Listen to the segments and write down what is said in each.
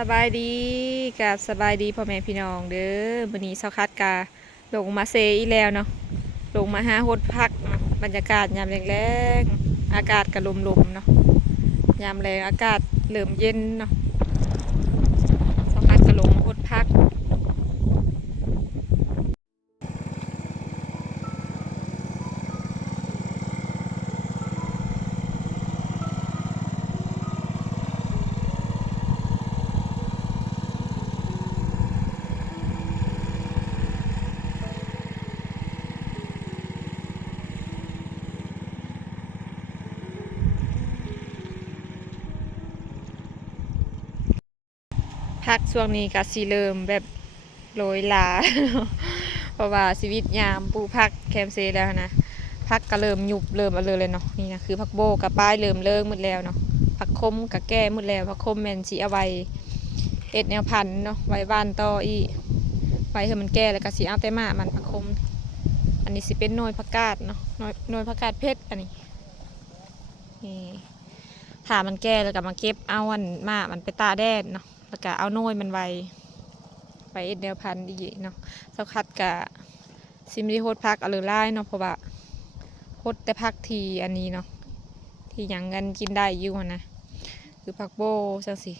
สบายดีกับสบายดีพ่อแม่พี่น้องเด้อวันนี้เช้าคัดกาลงมาเซอีแล้วเนาะลงมาหาโฮดพักบรรยากาศยามแรงๆอากาศกระลมๆเนาะยามแรงอากาศเริ่มเย็นเนาะ พักช่วงนี้ก็สิเริ่มแบบโรยลา เพราะว่าชีวิตยามปูพักแคมเซแล้วนะพักก็เริ่มยุบเริ่มเอาเลยเลยเนาะนี่นะคือพักโบกับป้ายเริ่มเลิกหมดแล้วเนาะพักคมกับแก้หมดแล้วพักคมแมนสีเอาไว้เอ็ดแนวพันเนาะไว้บ้านต่ออีไว้ให้มันแก้แล้วก็สีเอาแต่มามันพักคม อันนี้สิเป็นน่วยผักกาดเนาะน่วยผักกาดเพชรอันนี้นี่ถ้ามันแก่แล้วก็มาเก็บเอาอันมามันไปตาแดดเนาะ แล้วก็เอาโน้ยมันไว้ไปเอ็ดเดียวพันธุ์ดีเนาะเจ้าคัดกะซิมดีโฮดพักเอาเลยไล่เนาะเพราะว่าโฮดแต่พักทีอันนี้เนาะที่ยังกันกินได้อยู่นนะคือผักโบจังสิ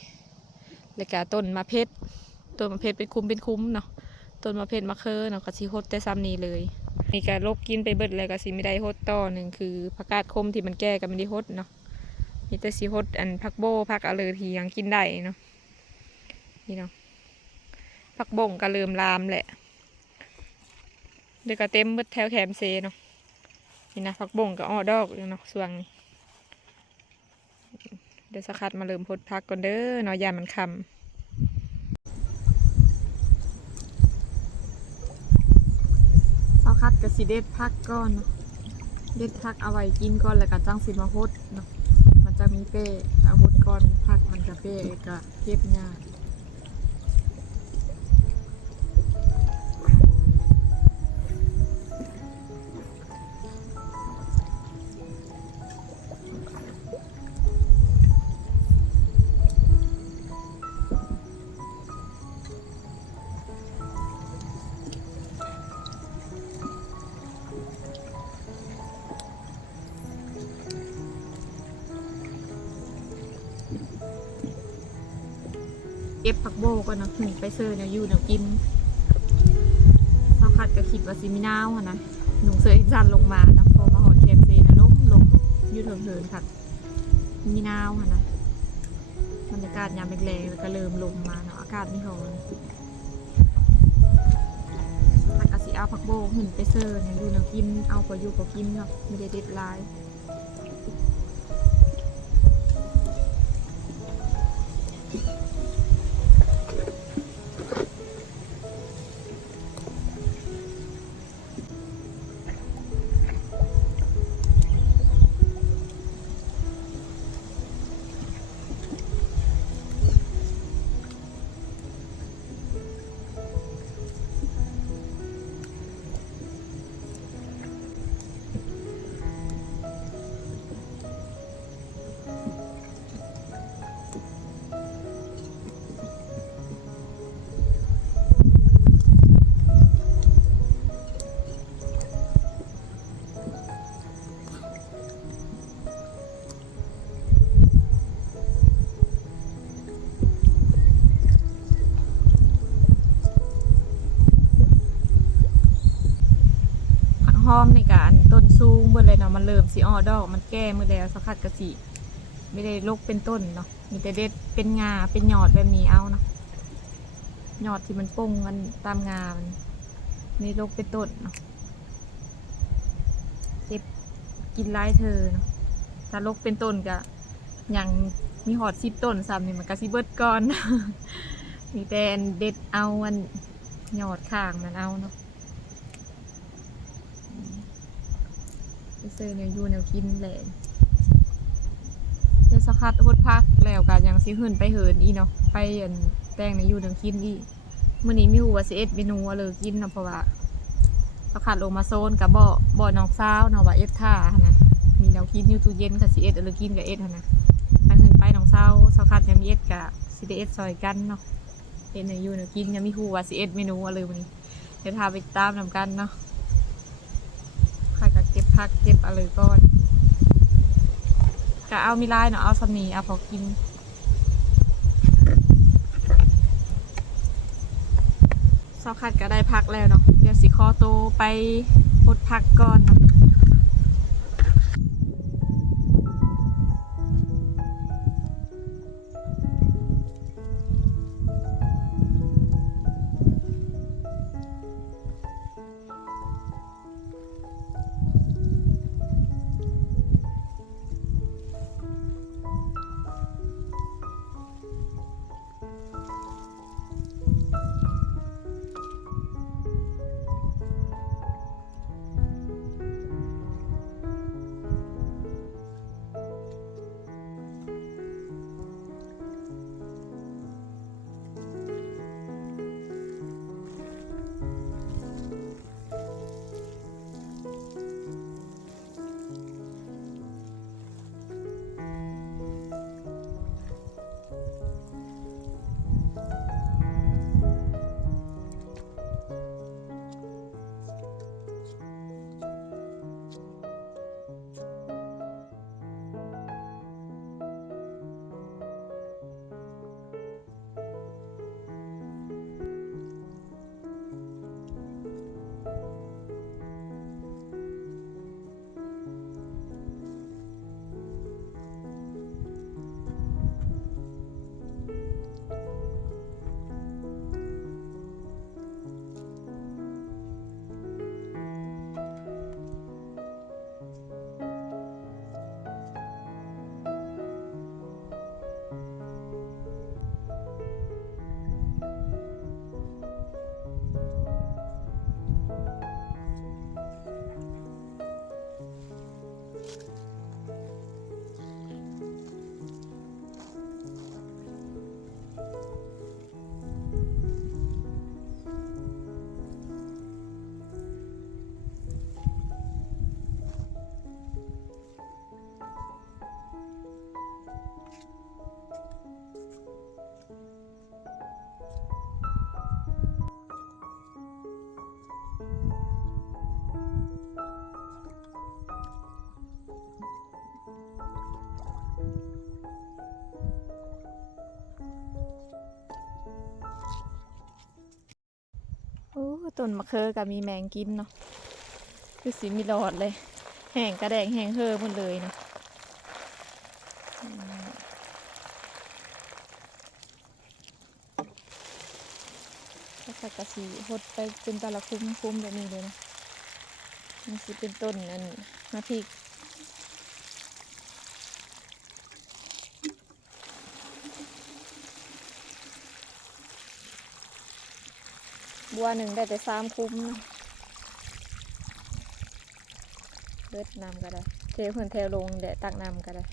แล้วก็ต้นมะเพชรต้นมะเพชรเป็นคุ้มเป็นคุ้มเนาะต้นมะเพชรมะเคอเนาะก็สิโฮดแต่ซ้ำนี้เลยนี่ก็ลบกินไปเบิดเลยก็สิไม่ได้โฮดต่อหนึ่งคือผักกาดคมที่มันแก่ก็ไม่ได้โฮดเนาะมีแต่สิโฮดอันผักโบผักเอาเลยที่ยังกินได้เนาะ นี่เนาะผักบ่งก็เริ่มลามแหละเดี๋ยวก็เต็มมืดแถวแคมเซเนาะนี่นะผักบ่งก็ออดอกอยู่เนาะส่วงนี้เดี๋ยวสคัดมาเริ่มพดพักก่อนเด้อเนาะยามมันคำสคัดกับสีเด็ดพักก่อนเนาะเด็ดพักเอาไว้กินก่อนแล้วก็จังสิมาพดเนาะมันจะมีเป้เอาพดก่อนพักมันจะเป้ก็เก็บยาก เก็บผักโบก่อนเนาะหนึ่งไปเซอร์เนี่ยอยู่เดี๋ยกินสาวคัดก็คิดว่าซิมินาวอะนะหนุ่งเซอร์อินซันลงมานะพอมาหอดเคมเซนะล้มลงอยืดเถินๆค่ะมีนาวอะนะบรรยากาศยามแรงๆแล้วก็เริ่มลงมาเนาะอากาศไม่ร้อนสาวคัดก็สิเอาผักโบหนึ่งไปเซอร์เนี่ยอยู่เดี๋ยกินเอาก็อยู่ก็กินเนาะไม่ได้เด็ดลาย ดเลยเนาะมันเริ่มสีออดอก มันแก้มือแล้วสักพักกะสีไม่ได้ลกเป็นต้นเนาะมีแต่เด็ดเป็นงาเป็นหยอดแบบนี้เอาเนาะหยอดที่มันปงกันตามงามันนี่ลกเป็นต้นเนาะเจ็บกินไล่เธอเนาะถ้าลกเป็นต้นก็ยังมีหอดสิบต้นซ้ำนี่มันก็สิเบิดก่อนมีแต่เด็ดเอาอันหยอดข้างมันเอาเนาะ ไปซื้อแนวอยู่แนวกินแหละเดี๋ยวสักพักหดพักแล้วกันยังสิหื่นไปเหินอีเนาะไปอันแต่งในอยู่แนวกินอีมื้อนี้มีหัวาสิเอ็ดเมนูอะเลยกินเนาะเพราะว่าสักพักลงมาโซนกับบ่อบ่อน้องสาวเนาะว่าเอ็ดท่านะมีแนวกินอยู่ตู้เย็นกับสิเอ็ดเลยกินกับเอ็ดนะทางเหินไปน้องสาวสักพักยังมีเอ็ดกับสิเดเอสซอยกันเนาะเห็นอยู่เนาะกินยังมีฮูว่าสิเอ็ดเมนูอะไรวันนี้เดี๋ยวพาไปตามนำกันเนาะ พักเก็บอะไรก่อนก็เอามีลายเนาะเอาสำนีเอาพอกินสาคัดก็ได้พักแล้วเนาะเดี๋ยวสิคอโตวไปพดพักก่อนเนาะ ต้นมะเขือกับมีแมงกินเนาะคือสีมีหลอดเลย แห้งกระแดงแห้งเฮอหมดเลยเนาะอืมแล้วก็กระสีหดไปเป็นแตละคุ้มคุ้มแบบนี้เลยนะมันสิเป็นต้นนั่นมาพริก บัวหนึ่งได้แต่สามคุ้มเนาะเลิดนำก็ได้เทเพื่อนเทลงแดดตักนำก็ได้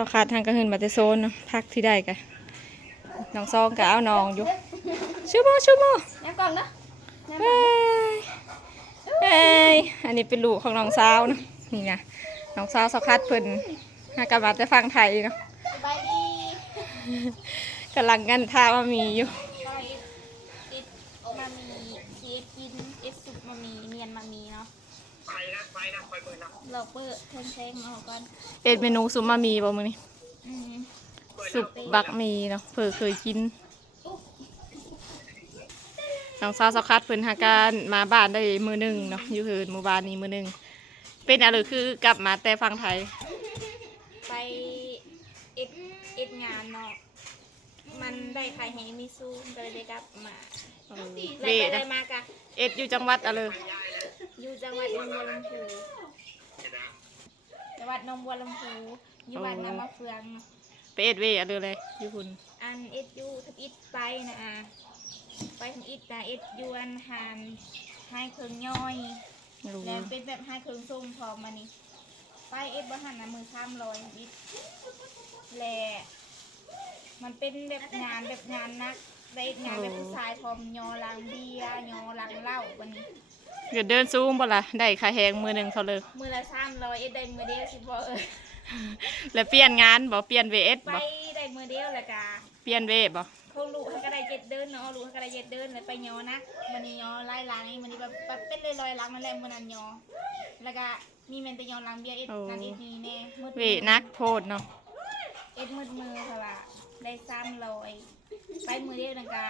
เราขาดทางกระหืนมาแต่โซนเนาะพักที่ได้กันน้องซองก็เอาน้องอยู่ชูโมชูโมน้ำก่อนนะเอ้ยเอ้ยอันนี้เป็นลูกของน้องสาวเนาะนี่นะน้องสาวสาวคัดเพิ่นหากลับมาจะฟังไทยเนาะบายดีกำลังกันท่าว่ามีอยู่ ก็เอสเอสมามีเอสกินเอสสุกมามีเนียนมามีเนาะ เราเปิดเทนเซงมาเอาก่อนเอ็ดเมนูซุปมามีบ่มื้อนี้อืมซุปบักมีเนาะเผื่อเคยกินน้องสาวสักคัดเพิ่นหาการมาบ้านได้มือหนึงเนาะอยู่เฮินหมู่บ้านนี้มือหนึงเป็นอะไรคือกลับมาแต่ฟังไทย ไปเอสเอสงานเนาะมันได้ขายแหงมีซูมก็เลยได้กลับมาเออไปเวไปนะได้มากะเอ็ดอยู่จังหวัดอะไรอยู่จังหวัดหนองบัวลำพู จังหวัดหนองบัวลำพูอยู่บ้านน้ำมะเฟืองเนาะไปเอ็ดเวอะไรเลยอยู่คุณอันเอ็ดยูทับอิดไปนะอะไปทับอิดนะเอ็ดยวนหานให้เครื่องย่อยไม่รู้แล้วเป็นแบบให้เครื่องส้มพร้อมมานี่ไปเอ็ดบ้หันนะมือข้ามลอยอิดแหละมันเป็นแบบงานแบบงานนักได้งานแบบผู้ชายพร้อมยอลังเบียร์ยอลังเหล้าวันนี้ เดี๋ยวเดินซูมบ่ล่ะได้ค่าแหงมือหนึ่งเขาเลยมือละสามร้อยเอ็ดได้มือเดียวสิบเออแล้วเปลี่ยนงานบ่เปลี่ยนเวเอสไปบ่ได้มือเดียวและกะเปลี่ยนเวบ่คงรู้ให้กระไดเจ็ดเดินเนาะรู้ให้กระไดเจ็ดเดินแล้วไปยอนะมันนี่ยอไล่ล้างนี่มันนี่แบบแบบเป็นเลยลอยล้างนั่นแหละมันนั่นยอแล้วก็มีเมนแต่ยอล้างเบียร์เอ็ดนั่นเอ็ดนี่แน่มืดเวนักโพดเนาะเอ็ดมืดมือค่ะว่าได้ซ้ำลอยไปมือเดียวนังกา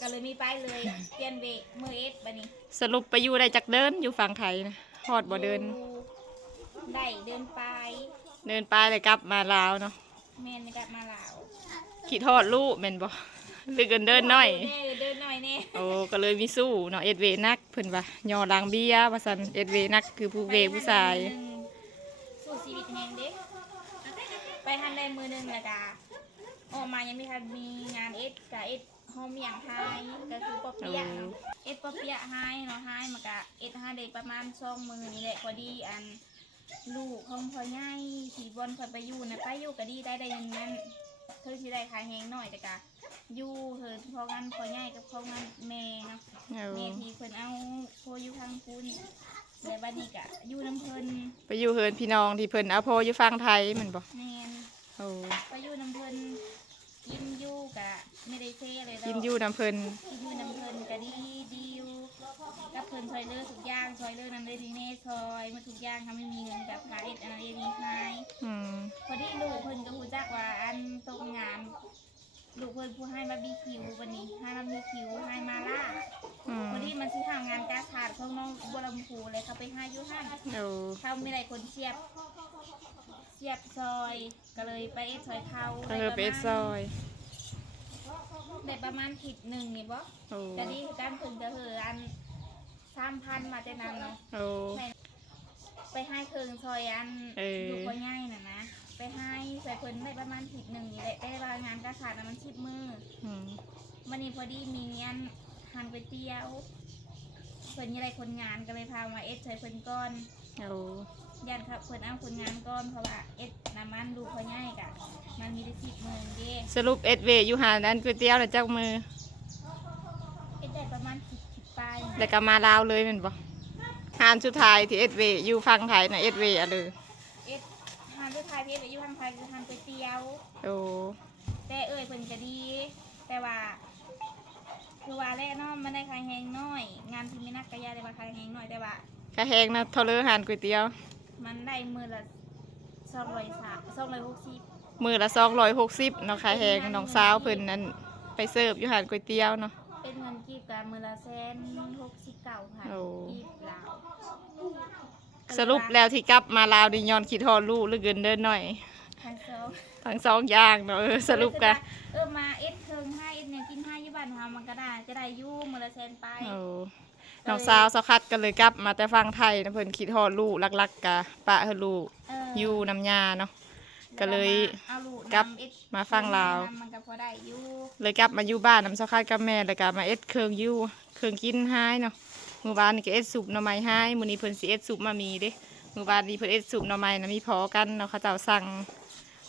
ก็เลยมีไปเลยเปลี่ยนเวมือเอ็ดบัดนี้สรุปไปอยู่ได้จักเดินอยู่ฝั่งไทยนะฮอดบ่เดินอยู่ได้เดินไปเดินไปเลยกลับมาลาวเนาะแมนกลับมาลาวขี่ทอดลูกแม่นบ่หรือเกินเดินน้อยแน่เดินหน่อยแน่โอ้ก็เลยมีสู้เนาะเอ็ดเวนักเพิ่นว่ายอลังเบียร์ว่าซั่นเอ็ดเวนักคือผู้เวผู้ชาย สู้ชีวิตแหงเด็กไปทันได้มือหนึ่งและกาออกมายังไม่ทันมีงานเอ็ดกับเอ็ด ห้องอย่างไฮก็คือปอเปียะเนาะเอ็ดปอเปียะไฮเนาะไฮมากะเอ็ดไฮเด็กประมาณสองมือนี่แหละพอดีอันลูกของพ่อใหญ่สีบอลคอยไปอยู่นะไปอยู่ก็ดีได้ได้ยังนั้นเธอที่ได้ขายแหงหน่อยแต่กะอยู่เธอพอกันพอใหญ่กับพอกันแม่เนาะเออแม่ทีเพิ่นเอาโพอยู่ทางคุณแล้วบัดนี้ก็อยู่น้ำเพิ่นไปอยู่เฮินพี่น้องที่เพิ่นเอาโพอยู่ฝั่งไทยแมันบ่แม่นโอ้ไปอยู่น้ำเพิ่นกินอยู่กะ ไม่ได้เซ่เลยดกินอยู่นํเพิ่นกินอยู่น้ำเพิ่นก็ดีดีอยู่กับเพิ่นซอยเลือทุกอย่างซอยเลือน้ำเลยดีแน่ซอยมาทุกอย่างทำให้มีเงินกับขายเอ็ดอันนี้มีขายอืมพอดีลูกเพิ่นก็รู้จักว่าอันตกงานลูกเพิ่นผู้ให้มาบีคิววันนี้ให้มาบีคิวให้มาล่าอืมพอดีมันสิทำงานกาขาดของน้องบัวลำพูเลยเขาไปให้อยุหันโอ้เขาไม่ได้คนเสียบเสียบซอย ก็เลยไปเอ็ดซอยเขาก็คือไปเอ็ดซอย ได้ประมาณผิดหนึ่งนี่บ่โอ้จะดีการถึงจะเหออันสามพันมาแต่นั้นเนาะโอ้ ไปให้เคิงซอยอันเอออ ยู่ก็ง่ายน่ะนะไปให้ใส่เพิ่นได้ประมาณผิดหนึ่งนี่แหละได้รายงานกาขาดน่ะมันชิบมืออืมวันนี้พอดีมีอันหันไปเตี้ยวเพิ่นยังได้คนงานก็เลยพามาเอ็ดใส่เพิ่นก้อนโอ้ ยันครับเพิ่นเอาคนงานก้อนเพราะว่าเอ็ดน้ำมันดูเขาง่ายกะมันมีได้สิบหมื่นเด้สรุปเอ็ดเวอยู่หานั้นก๋วยเตี๋ยวแล้วจักมือเอ็ดได้ประมาณสิบสิบปลายแล้วก็มาลาวเลยแม่นบ่หานสุดท้ายที่เอ็ดเวอยู่ฝั่งไทยน่ะเอ็ดเวอะเลยเอ็ดทานด้วยไทยเพียอายุทางไทยคือทานก๋วยเตี๋ยว โอ้แต่เอ่ยเพิ่นก็ดี แต่ว่า คือว่าแรกเนาะมันได้ขายแหงน้อย งานที่มีนักกระยาได้มาขายแหงน้อยแต่ว่ากะแหงนะเทาเลอหานก๋วยเตี๋ยว มันได้มือละสองร้อยสามสองร้อยหกสิบมือละ260เนาะค่าแหงน้องสาวเพิ่นนั้นไปเสิร์ฟอยู่หานก๋วยเตี๋ยวเนาะ เป็นเงินกีบกันมือละแสนหกสิบเก้าพันโอ้ กีบลาวสรุปแล้วที่กลับมาลาวดิยอนคิดฮอดลูกหรือเกินเดินหน่อย ทั้งสองทั้งสองอย่างเนาะเออสรุปกัน เออมาเอ็ดเทิงให้เอ็ดเนี่ยกินให้อยี่บ้านเฮามันก็ได้จะได้อยู่มือละแสนไปโอ้น้องสาวสาวคัดกันเลยกลับ มาแต่ฟังไทยนะเพิ่นคิดฮอดลูกลักๆกะปะเฮอลูกเอออยู่น้ำยาเนาะ ก็เลยเอาลูกลับนำเอ็ดมาฟังลาวมันก็พอได้อยู่เลยกลับมาอยู่บ้านน้ำสาวคัดกับแม่แล้วก็มาเอ็ดเครื่องอยู่เครื่องกินหายเนาะมื้อวานนี่ก็เอ็ดสุปหน่อไม้หายมื้อนี้เพิ่นสิเอ็ดสุปมามีเด้มื้อวานนี้เพิ่นเอ็ดสุปหน่อไม้นะมีพอกันเนาะเขาเจ้าสั่ง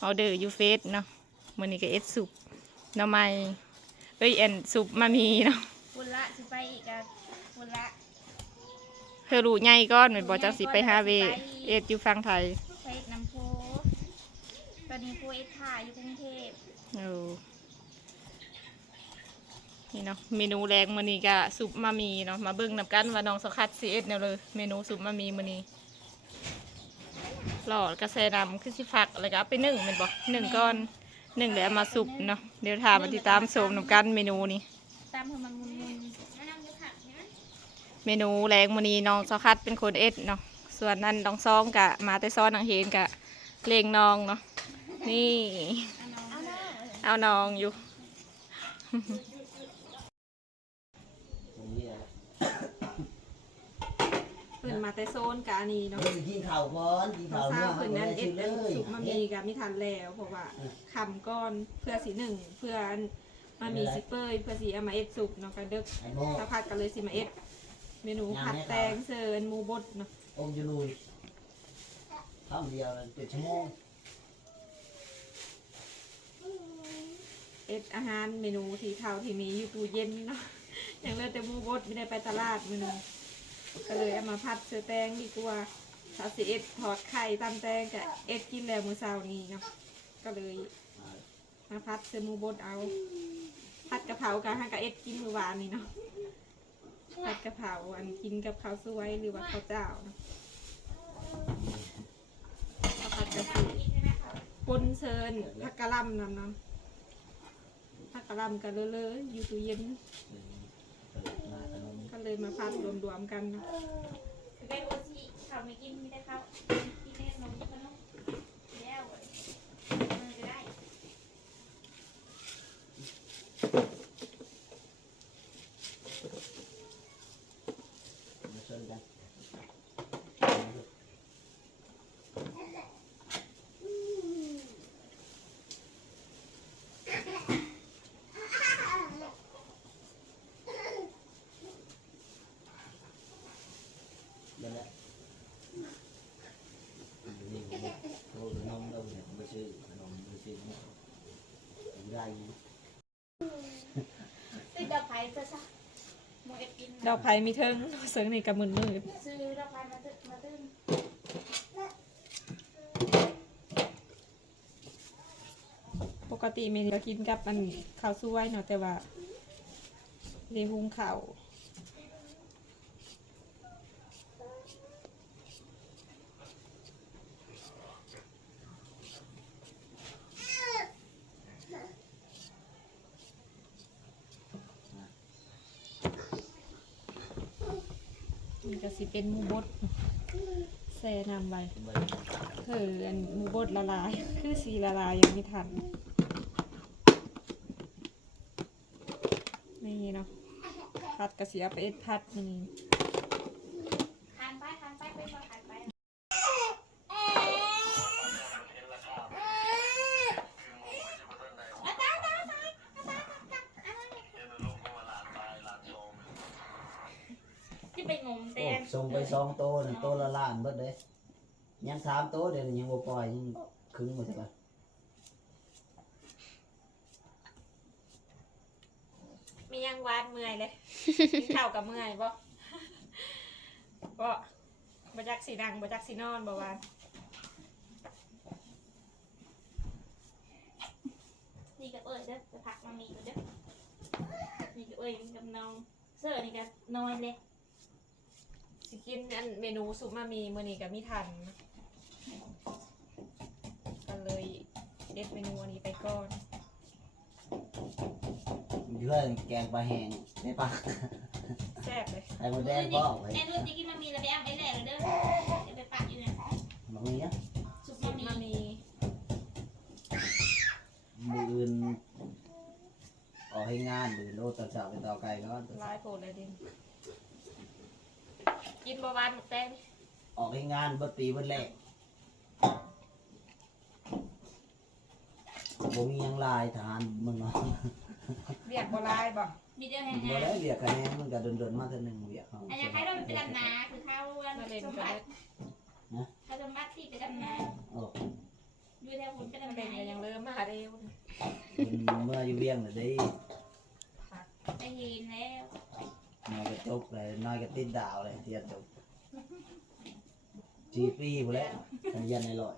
ออเดอร์อยู่เฟซเนาะมื้อนี้ก็เอ็ดสุปหน่อไม้ เอ้ยแอนสุปมามีเนาะบุญละสิไปอีกอะบุญละเธอรู้ใหญ่ก่อนแม่นบ่จังสิไปหาเวเอ็ดอยู่ฟังไทยไปน้ำโพไปอนนี้ครูเอสถ่ายอยู่กรุงเทพเออนี่เนาะเมนูแรงมื้อนี้ก็ซุปมามีเนาะมาเบิ่งนำกันว่าน้องสคัดสิเอ็ดแนวเลย เมนูซุปมามีมื้อนี้หลอดกระแสน้ำคือสิฟักแล้วก็เอาไปนึ่งแม่นบ่นึ่งก่อน หนึ่งแล้วมาสุกเนาะเดี๋ยวถามมาติดตามชมนำกันเมนูนี้ตามเพื่อมันมุนมุนเมนูแรงมณีน้องซอคัดเป็นคนเอ็ดเนาะส่วนนั้นน้องซองกะมาแต่ซ้อนนังเฮนกะเลงน้องเนาะนี่ เอานองเอาน้องเอาน้องอยู่ เพิ่นมาแต่โซนกะอันนี้เนาะ เฮ้ยกินข้าวก่อนกินน้อข้างวสาวเนื้อเพิ่นนั้นเอ็ดเลอันยสุกมามีกับมิทันแล้วเพราะว่าคำก้อนเพื่อสีหนึ่งเพื่ออันมามีซิเปอร์เพื่อสีเอามาเอ็ดสุกเนาะกันเด็กไอ้โมถ้าพัดกันเลยสิมาเอ็ดเมนูผัดแตงเซินหมูบดเนาะอมจะลุยทำเดียวเลยเป็นชั่วโมงเอ็ดอาหารเมนูที่เท่าที่มีอยู่ตู้เย็นเนาะอย่างเหลือแต่หมูบดไม่ได้ไปตลาดเมนู ก็เลยเอามาผัดเสื้อแตงดีกว่าถ้าสิเอ็ดทอดไข่ตำแตงกับเอ็ดกินแล้วมื้อเช้านี้เนาะก็เลยมาพัดเซมูบดเอา พัดกะเพรากับฮากะเอ็ดกินมื้อวานนี่เนาะพัดกะเพราอันกินกับข้าวสวยหรือว่าข้าวเจ้าเนาะข้าวผัดกะปิปนเซินผักกะหล่ำนำเนาะผักกะหล่ำกันเลอะๆอยู่ตู้เย็น มา เลยมาพัดรวมๆกันเนะ เป็นโอชิเขาไม่กินไม่ได้ข้าวกินได้ขนมยี่ขนมแล้วมันก็ได้ มาชนกันเดี๋ยวแหละนี่ผมโทรขนมเราเนี่ยไปซื้อขนมไปซื้อเนี่ยได้อยู่ ซื้อดอกไผ่ซะซะโมเอ็ดกินดอกไผ่มีเทิงเสิร์งในกำมือมืดซื้อดอกไผ่มาตึ้งมาตึ้งปกติเมนก็กินกับมันข้าวสวยเนาะแต่ว่าเรหุงข้าว มันก็สิเป็นหมูบ ดแซ่น้ำไว้เอออันหมูบดละลาย คือสีละลายยังไม่ทัน นี่เนาะพัดกระเสียไปเอ็ดพัดนี่ ทานไปทานไปไปบ่ทานไป ที่ ไปงมโอ้เต้นส่งไปสองโตวนึงโตวละล้านเบิดเลยยังสามโตวเดี๋ยวนี้ยังบ่ปล่อยยังครึ่งหมดเลยมียังวาดเมื่อยเลยกินข้าวกับเมื่อยบ่บ่บ่จักสีดังบ่จักสีนอนบ่วานนี่ก็เอ้ยเด้อจะพักมามีก็เด้อนี่ก็เอ้ยกับน้องเสื้อนี่ก็นอนเลย สิกินอันเมนูซุปมามีมื้อนี้ก็มีทันก็เลยเด็ดเมนูอันนี้ไปก่อน เพื่อนแกงปลาแห้งได้ปะแซ่บเลยไอ้มดแดงก็ไว้แอนรู้จะกินมามีแล้วไปเอาไปแหล่เลยเด้อเดี๋ยวไปปักอยู่เนี่ยบางนี้นะสุกซุมาปมีมามีมืออื่นออกให้งานมือโลดตะเช้าไปต่อไก่ก็ลายโพดเลยดิ กินบ่หวานหมกแตงออกให้งานเบิดปีเบิดแรกบ่มีหยังลายทหารเมึงเนาะเรียกบ่ลายบ่มีเดียวแห้งบ่ได้เรียกคะแนนมันก็โดนๆมาเท่านึงเรียกเขาอันนี้ใครเราไปดำนาคือเขาวันมาเล่นสมกับันติเขาสมบัติที่ไปดำนาโอ้อยู่แถวหุ่นไปมาดำเล่นานกันยังเริ่มมาเร็วเพิ่นเมื่ออยู่เวียงน่ะเด้ผักไปเห็นแล้ว น้อยก็จบเลยน้อยก็ติดดาวเลยเทียนจบจีปีหมดแล้วกันยันในลอย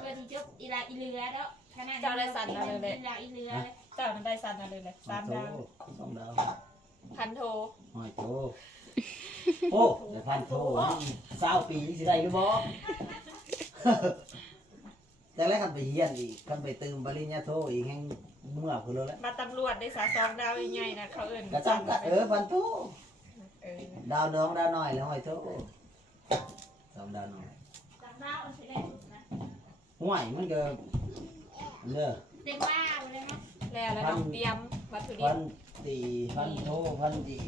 เพื่อที่จบอีลาอีเรือแล้วขนาดเจ้าได้สั่นมาเลยเลย อีลาอีเรือเลยเจ้ามันได้สันอะไรเลยสามดาวสองดาวพันโทหอยโตโอ้แต่พันโตเศร้าปีนี่สิได้หรือบ่แต่แล้วคันไปเฮียนอีกคันไปตื่มปริญญาโทอีกแห่ง เมื่อคือแล้วแหละมาตำรวจได้สาสองดาวใหญ่ๆนะเขาเอิ้นกระจำกัดเออพันโทเออดาวน้องดาวน้อยแล้วหอยโตสองดาวน้อยสามดาวเอาสิได้สุดนะห่วยมันก็เลิกเต็มบ้าเลยเนาะแล้วแล้วน้องเตรียมวัตถุดิพับนตีพันโทพันจี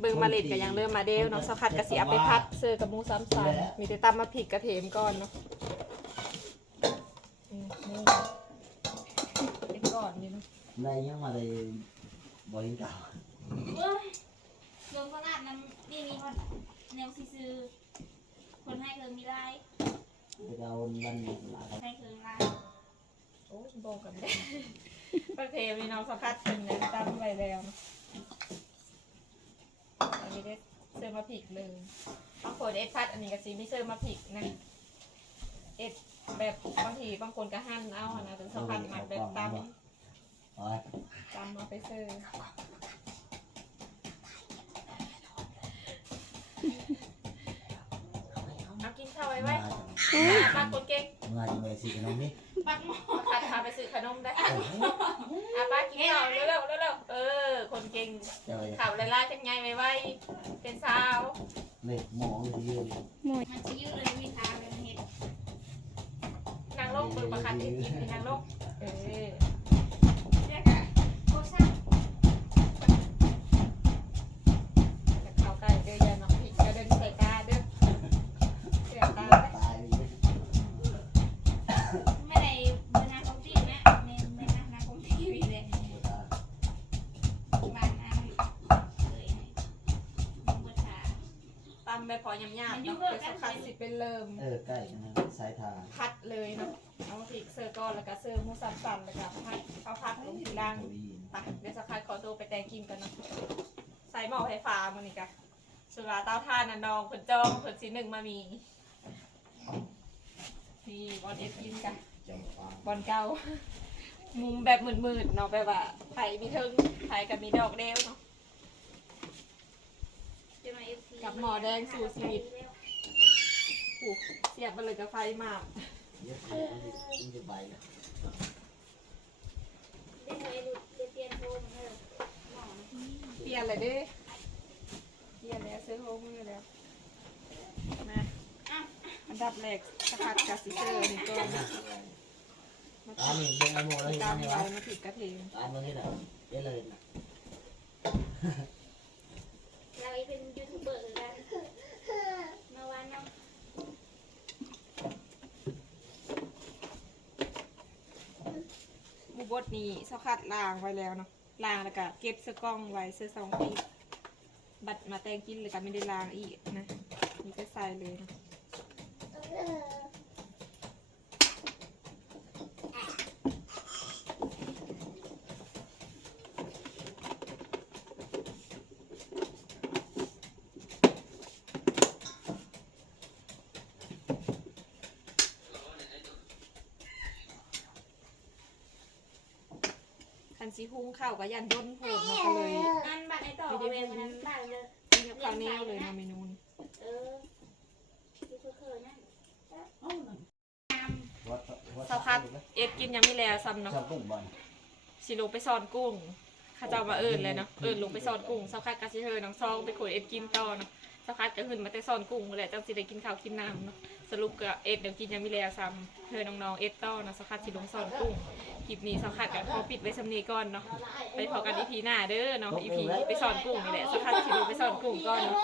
เบิ่งมาเล็ดก็ยังเริ่มมาเดวน้องสะพัดกระเสียไปพัดเสื้อกับหมูซ้ำซันมีแต่ตำมาผิดกระเทมก่อนเนาะ นี่เนาะในยังมาได้บริการเว้ยลงตลาดนั้นนี่มีคนแนวซื้อๆคนให้เคิงมีลายจะเอาวันหลายให้เคิงลายโอ้ยโบกันได้ประเทมนี่น้องสะพัดเป็นเลยตำไปแล้วเนาะอันนี้ได้เสื้อมาผิดเลยบางคนเอ็ดพัดอันนี้ก็สีไม่เสื้อมาผิดนะเอ็ดแบบบางทีบางคนก็หั่นเอาอะนะถึงสะพัดมาแบบตำ โอ้ยตามมาไปเซอร์เอากินข้าวไว้ไว้ปากคนเก่งเมื่อจะไปสิขนมนี่ปักหม้อพาพาไปซื้อขนมได้อะป้ากินข้าวเร็วเร็วเร็วเร็วเออ คนเก่งจะไปข่าวละลายจังไงไว้ไว้เป็นสาวเลยหมองที่ยืนมันจะยืดเลยมีทางเลยเห็ดนางโลกเบิกประคันที่กินนางโลกเออ ตำไปพอยำยำเนาะเป็นสำคัญสิเป็นเริ่ม เออใกล้กันนะสายทางพัดเลยเนาะเอาพริกเซอร์ก้อนแล้วก็เซอร์หมูสับสันแล้วก็พัดเอาพัดลงทีล่างทวีไปเดี๋ยวสักพักขอตัวไปแต่งกินกันเนาะใส่หม้อไฟฟ้ามันนี่กะสุราเต้าท่านน่ะน้องผลจองผลสีหนึ่งมามีนี่บอลเอฟกินกันจำปาบอลเก่ามุมแบบมืดๆเนาะแบบว่าไผ่มีเทิงไผ่กับมีดอกเดวเนาะ กับหมอแดงสู่ชีวิตผูกเสียบไปเลยกับไฟมากเยอะเลยมันจะใบแล้วได้เลยดูเปลี่ยนโทนเลยหมอเปลี่ยนเลยเด้เปลี่ยนแล้วซื้อโฮมือแล้วมาอันดับแรกสะพัดกับซิเซอร์นี่ก่อนนะมาตามนี่เป็นไอโมแล้วตามเห็นไว้ไหมมาผิดกระเทียมตามมาที่ไหนเดี๋ยวเลยนะ เราเป็นยูทูบเบอร์กันมาวันน้อง หมูบด นี่สกัดล้างไว้แล้วเนาะล้างแล้วก็เก็บสกล้องไว้เสื้อสองปีบัดมาแต่งกินเลยก็ไม่ได้ล้างอีกนะ นี่ก็ใส่เลยนะ คันซีหุ้งเข้าวก็ยันด้นโผล่เนาะก็เลยอันบัตรไอต่อเอาไว้นนั้นบัตรเลยกินกับข้าวเนียวเลยเนาะเมนูนี้เออที่เคยนั่นวัดวัดสะพัดเอ็ดกินยังไม่แล้วซ้ำเนาะชอบกุ้งบอลสิลงไปซ่อนกุ้งเข้าเจ้ามาเอิญเลยเนาะ เอิญลงไปซ่อนกุ้งสักพักก็สิเฮอน้องซองไปขนเอ็ดกินต่อเนาะสักพักก็ขึ้นมาแต่ซ่อนกุ้งแหละจังสิได้กินข้าวกินน้ำเนาะ สรุปก็เอ็ดเดี๋ยวกินยังมีแล้วซ้ำเธอน้องๆเอ็ดต้อนะสักัดสิลงซอนกุ้งคลิปนี้สักพักก็ขอปิดไว้สำนีก่อนเนาะไปพอกันอีพีหน้าเด้อเนาะอีพีไปซ่อนกุ้งนี่แหละสักัดสิลงไปซ่อนกุ้งก่อนเนาะ